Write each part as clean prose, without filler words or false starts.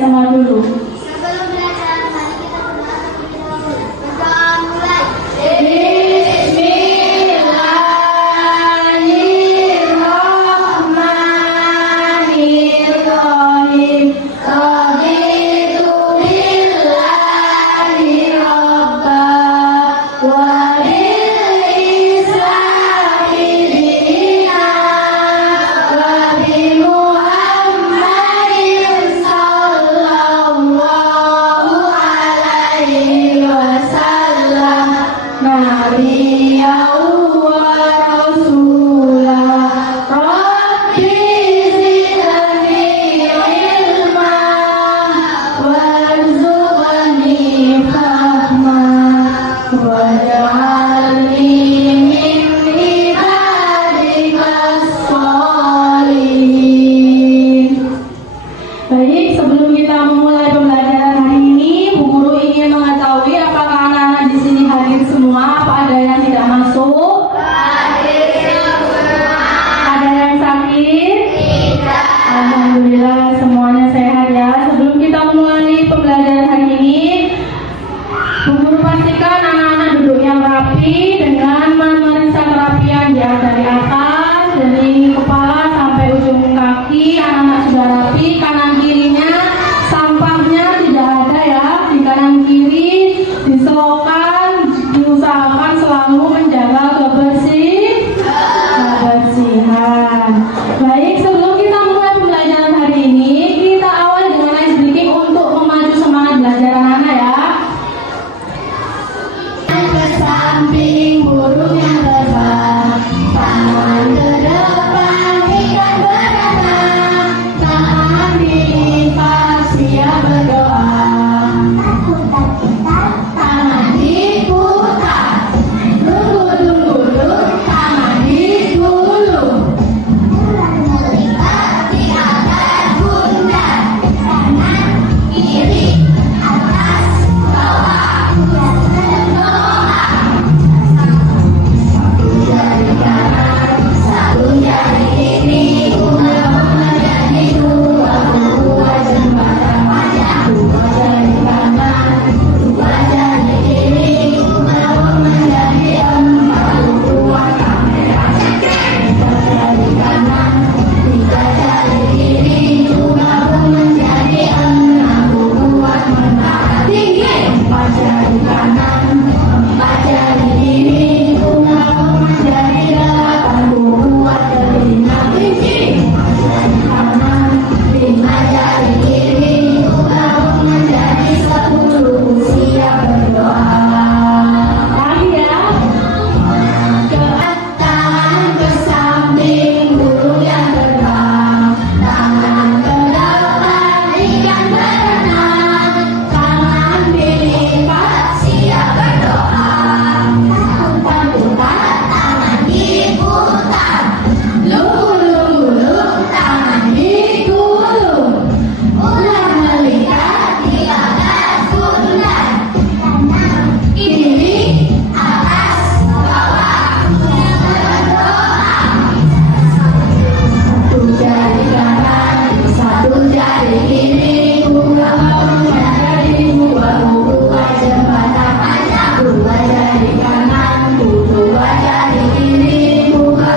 sama dulu. Sebelum belajar, mari kita berdoa terlebih dahulu. Berdoa mulai. Bismillahirrahmanirrahim. Raditu billahi rabba wa bil islami dina wa bi Muhammadin sallallahu alaihi wasallam nabiyyan wa rasulah. Rabbi zidni ilma warzuqni fahma waj'alni min ibadikas sholihin. Baik, sebelum kita memulai pembelajaran hari ini, Bu Guru ingin mengetahui apakah anak-anak di sini hadir semua? Apa ada yang tidak masuk? Ada yang sakit? Tidak. Alhamdulillah semuanya sehat ya. Sebelum kita mulai pembelajaran hari ini, Bu Guru pastikan anak-anak duduk yang rapi dengan memeriksa kerapian ya, dari atas, dari kepala sampai ujung kaki. Anak-anak sudah rapi, kanan kirinya sampahnya tidak ada ya, di kanan kiri diselokan, diusahakan selalu menjaga kebersihan. Baik, sebelum kita mulai pembelajaran hari ini, kita awali dengan ice breaking untuk memacu semangat belajar anak-anak ya. Bersamping burung yang terbang, tangan ke depan ikan berenang, tangan dilipat siap berdoa. Tangan diputar, gulung-gulung, tangan digulung. Bulan melipat di atas pundak, kanan kiri atas bawah, berdoa. Jari kanan, satu jari kiri, bunga menjadi dua, dua jembatan panjang. Dua jari kanan, dua jari kiri, bunga menjadi empat, dua kamera cekrek. Tiga jari kanan, tiga jari kiri, bunga menjadi enam, buat menara tinggi. Empat jari kanan, empat jari kiri, bunga menjadi delapan, buat telinga tinggi. Jari kanan, lima jari kiri, bunga menjadi 10, siap berdoa. Lagi ya. Tangan ke samping burung yang terbang, tangan ke depan ikan berenang, tangan dilipat siap berdoa. Putar-putar, tangan diputar, gulung-gulung, tangan digulung. Ular melihat di atas pundak, kanan kiri atas bawah, berdoa. Satu jari kanan, satu jari kiri, bunga menjadi dua, dua jembatan panjang. Dua jari kanan, dua jari kiri, bunga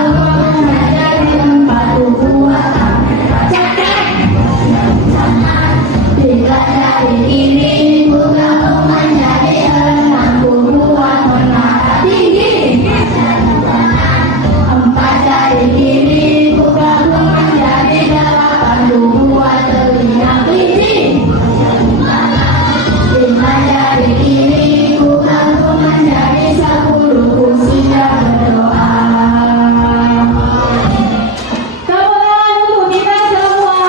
menjadi empat, dua kamera cekrek. Tiga jari kiri, bunga menjadi enam, buat menara tinggi. Empat jari kiri, bunga menjadi delapan, buat telinga tinggi. Lima jari kiri, bunga menjadi 10, siap berdoa. Tepuk tangan untuk kita semua.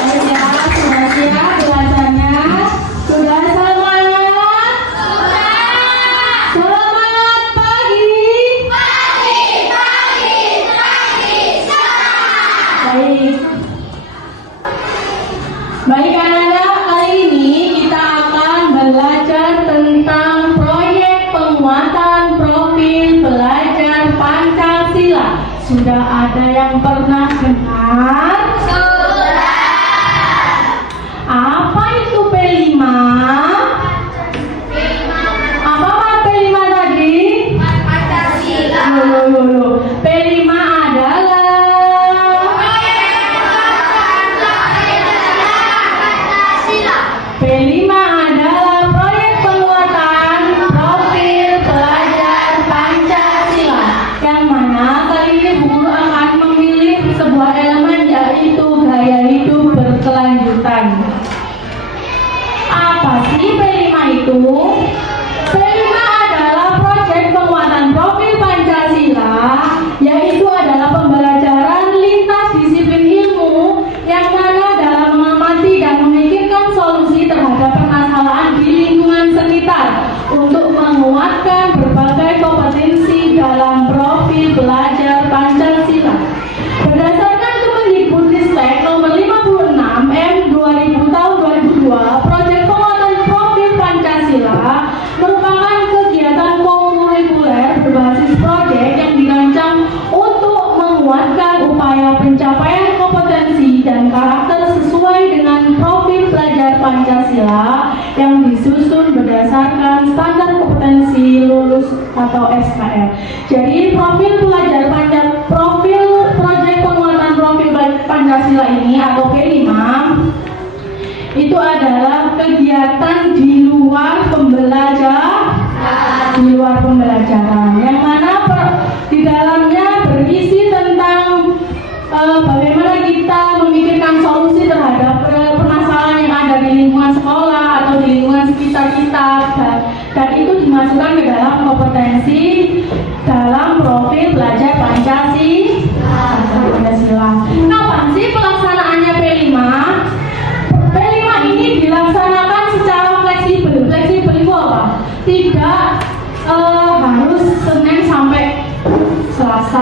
Baik ya, sudah siap belajarnya? Sudah semangat? Semangat pagi. Baik. Baik anak-anak, kali ini kita akan belajar tentang proyek penguatan profil belajar Pancasila. Sudah ada yang pernah dengar? Sudah. berkelanjutan. Apa sih P5 itu? P5 adalah proyek penguatan profil Pancasila, yaitu adalah pembelajaran lintas disiplin ilmu yang mana dalam mengamati dan memikirkan solusi terhadap permasalahan di lingkungan sekitar untuk menguatkan berbagai kompetensi dalam profil belajar Pancasila. Berdasarkan Kemendikbudristek nomor 56 M 2000 tahun 2002, proyek penguatan profil Pancasila merupakan kegiatan kurikuler berbasis proyek yang dirancang untuk menguatkan upaya pencapaian kompetensi dan karakter sesuai dengan profil pelajar Pancasila yang disusun berdasarkan standar kompetensi lulus atau SKL. Jadi profil pelajar profil proyek penguatan profil Pancasila ini atau P5 itu adalah kegiatan di luar pembelajaran yang mana di dalamnya berisi tentang bagaimana kita memikirkan solusi terhadap permasalahan yang ada di lingkungan sekolah atau di lingkungan sekitar kita, dan itu dimasukkan ke dalam kompetensi dalam profil belajar Pancasila. Kapan sih pelaksanaannya P5? P5 ini dilaksanakan secara fleksibel. Fleksibel itu apa? Tidak harus Senin sampai Selasa,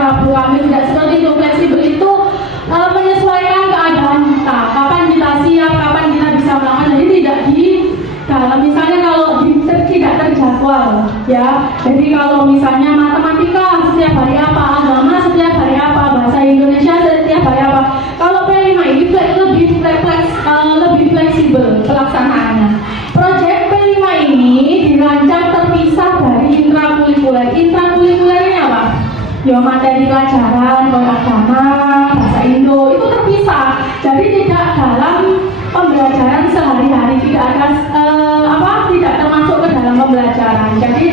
Rabu, Kamis, tidak seperti itu. Fleksibel itu menyesuaikan keadaan kita. Kapan kita siap, kapan kita bisa melakukan. Jadi tidak di dalam misalnya kalau tidak terjadwal, ya. Jadi kalau misalnya matematika setiap hari apa, agama setiap hari apa, bahasa Indonesia setiap hari apa. Kalau P5 ini lebih fleksibel pelaksanaannya. Proyek P5 ini dirancang terpisah dari intrakurikuler. Intrakurikulernya apa? Ya materi pelajaran, agama, bahasa Indo itu terpisah. Jadi tidak dalam pembelajaran sehari-hari, tidak ada tidak termasuk ke dalam pembelajaran. Jadi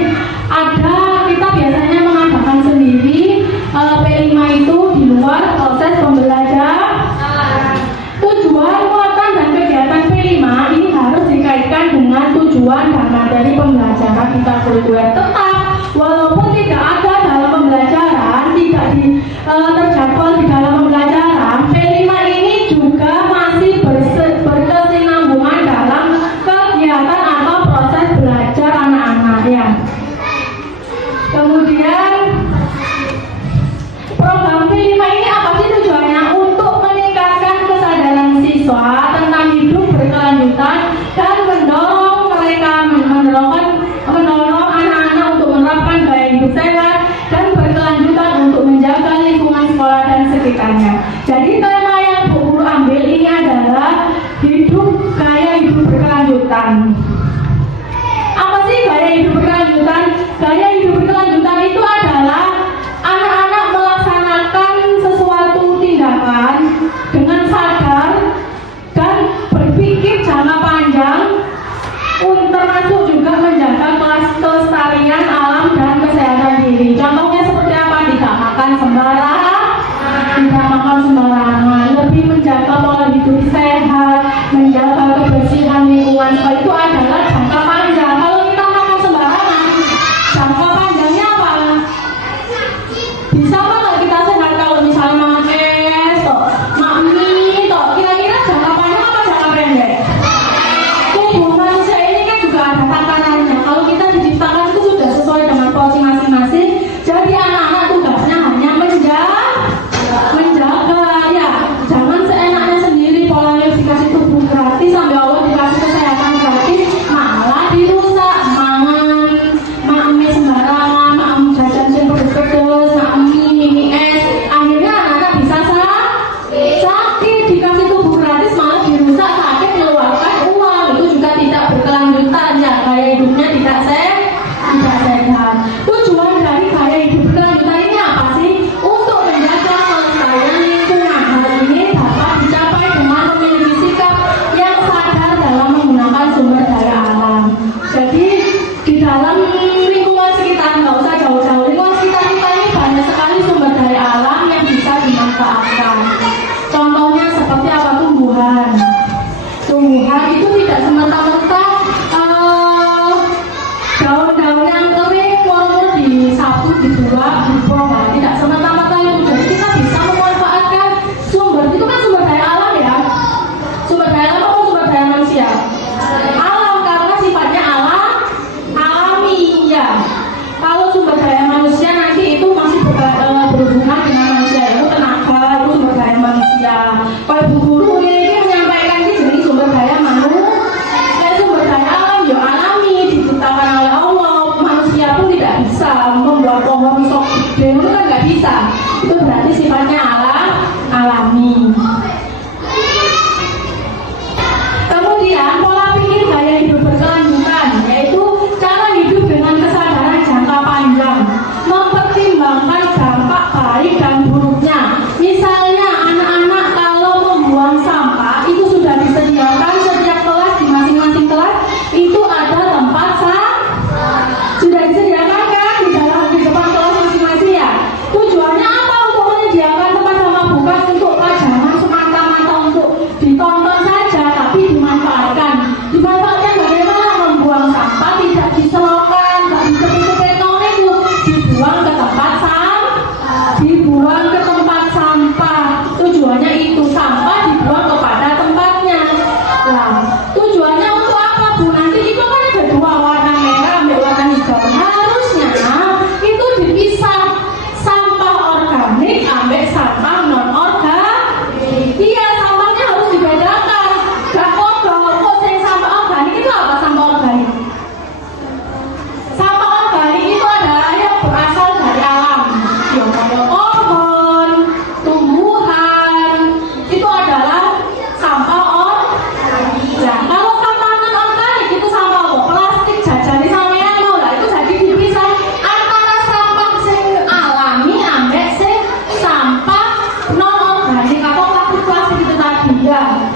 kita biasanya mengadakan sendiri P5 itu di luar proses pembelajaran. Tujuan muatan dan kegiatan P5 ini harus dikaitkan dengan tujuan dan materi pembelajaran intrakurikuler. Tetap walaupun tidak ada dalam pembelajaran, tidak terjadwal di dalam pembelajaran, P5 ini juga masih berkesinambungan dalam kegiatan atau proses belajar anak-anak, ya. Kemudian program P5 ini apa sih tujuannya? Untuk meningkatkan kesadaran siswa tentang hidup berkelanjutan dan mendorong anak-anak untuk menerapkan gaya hidup sehat dan berkelanjutan untuk menjaga lingkungan sekolah dan sekitarnya. Jadi tema yang Bu Guru ambil ini adalah gaya hidup berkelanjutan. Apa sih gaya hidup berkelanjutan? Gaya hidup berkelanjutan itu adalah anak-anak melaksanakan sesuatu tindakan dengan sadar dan berpikir jangka panjang, termasuk juga menjaga kelestarian alam dan kesehatan diri. Contohnya seperti apa? Tidak makan sembarangan, lebih menjaga pola hidup sehat, menjaga kebersihan lingkungan. Itu adalah jangka panjang. Kalau kita makan sembarangan, jangka panjangnya apa? Bisa nggak kita sehat kalau misalnya makan es, mie, kira-kira jangka panjang apa jangka pendek? Tubuh manusia ini kan juga ada tatanannya. Kalau kita diciptakan itu sudah sesuai dengan porsi masing-masing. Jadi anak-anak tugasnya hanya menjaga, ya. Jangan seenaknya sendiri, polanya dikasih tubuh gratis sampai Allah dikasih kesehatan gratis,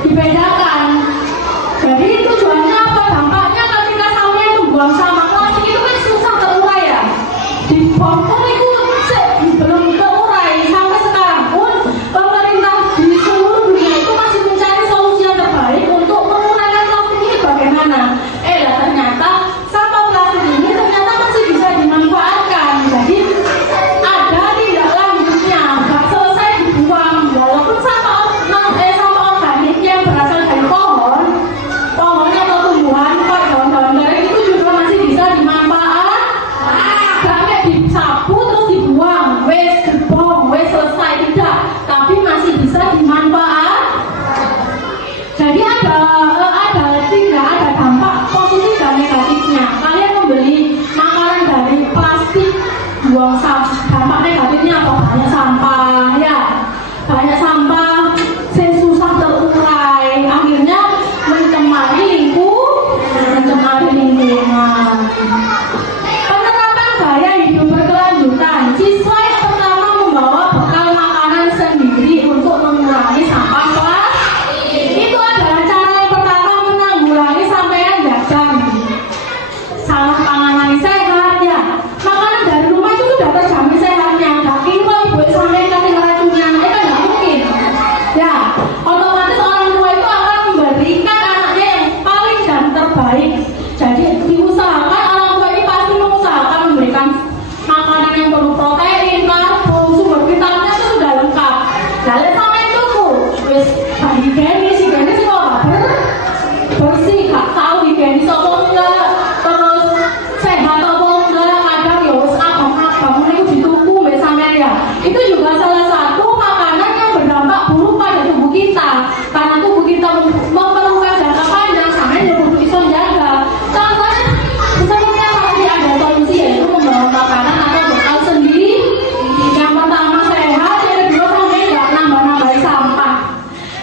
dibedakan. Jadi tujuannya apa? Dampaknya ketika sampai membuang sampah plastik itu kan susah terurai ya. Di Bogor itu belum terurai sampai sekarang pun pemerintah di seluruh dunia itu masih mencari solusi yang terbaik untuk menguraikan plastik ini bagaimana. Ternyata sampah plastik ini ternyata masih bisa dimanfaatkan. Jadi ada tindak lanjutnya, nggak selesai dibuang. Walaupun sampah organik yang berasal dari pohon atau tumbuhan, daun-daun kering itu juga masih bisa dimanfaatkan. Gak kayak disapu terus dibuang, wes gerbong, wes selesai, tidak, tapi masih bisa dimanfaatkan. Jadi ada dampak positif dan negatifnya. Kalian membeli makanan dari plastik, buang sampah, dampak negatifnya apa? Banyak sampah, ya, banyak sampah, susah terurai, akhirnya mencemari lingkungan. Penerapan gaya hidup berkelanjutan. Siswa yang pertama membawa bekal makanan sendiri untuk mengurangi sampah plastik. Itu adalah cara yang pertama menanggulangi sampean jajan. Salah panganan sehat ya. Makanan dari rumah itu sudah terjamin sehatnya. Gak kira ibu sampean kasih racunnya, itu nggak mungkin. Ya, otomatis orang tua itu akan memberikan anaknya yang paling dan terbaik. Jadi diusahakan, orang tua ini pasti mengusahakan memberikan makanan yang penuh protein, karbo, sumber vitaminnya itu sudah lengkap. Lalu sampai itu wis higienis kok bersih, gak tahu higienis apa enggak, terus sehat apa enggak, kadang ya wis abang-abang itu dituku wis sampean ya. Itu juga salah satu makanan yang berdampak buruk pada tubuh kita, karena tubuh kita memerlukan jangka panjang sampai ya kudu iso jaga. Contohnya misalnya tadi ada solusi yaitu membawa makanan atau bekal sendiri. Yang pertama sehat, yang kedua sampai nggak nambah-nambahin sampah.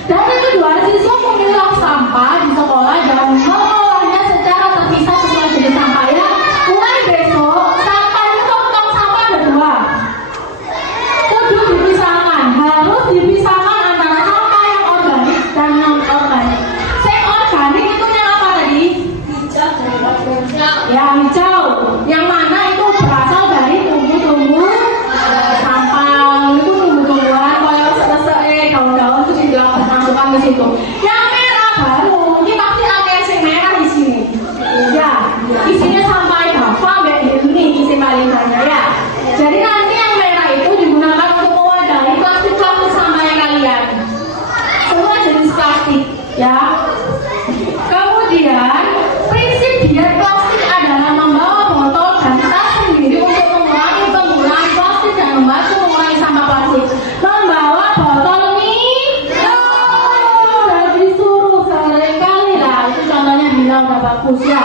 Dan yang kedua, siswa memilah sampah di sekolah dan mengolahnya secara terpisah sesuai jenis sampah ya. Mulai besok sampah itu tong sampah ada dua. Kudu dipisahkan, harus dipisahkan antara sampah yang organik dan non organik. Yang organik itu yang apa tadi? Ya, hijau. Yang mana itu berasal dari tumbuh-tumbuh sampah, itu tumbuh-tumbuhan, kalau resek-resek, daun-daun itu dimasukkan ke situ. Yang merah baru, ini pasti ada yang merah di sini. Ya, isinya sampai gampang ini isi paling banyak ya. Jadi nanti yang merah itu digunakan untuk mewadahi plastik-plastik sampahnya kalian. Semua jenis plastik, ya. Kemudian prinsip diet plastik adalah membawa botol dan tas sendiri untuk mengurangi penggunaan plastik dan membantu mengurangi sampah plastik. Membawa botol minum dan disuruh seringkali lah, itu contohnya bilang udah bagus ya.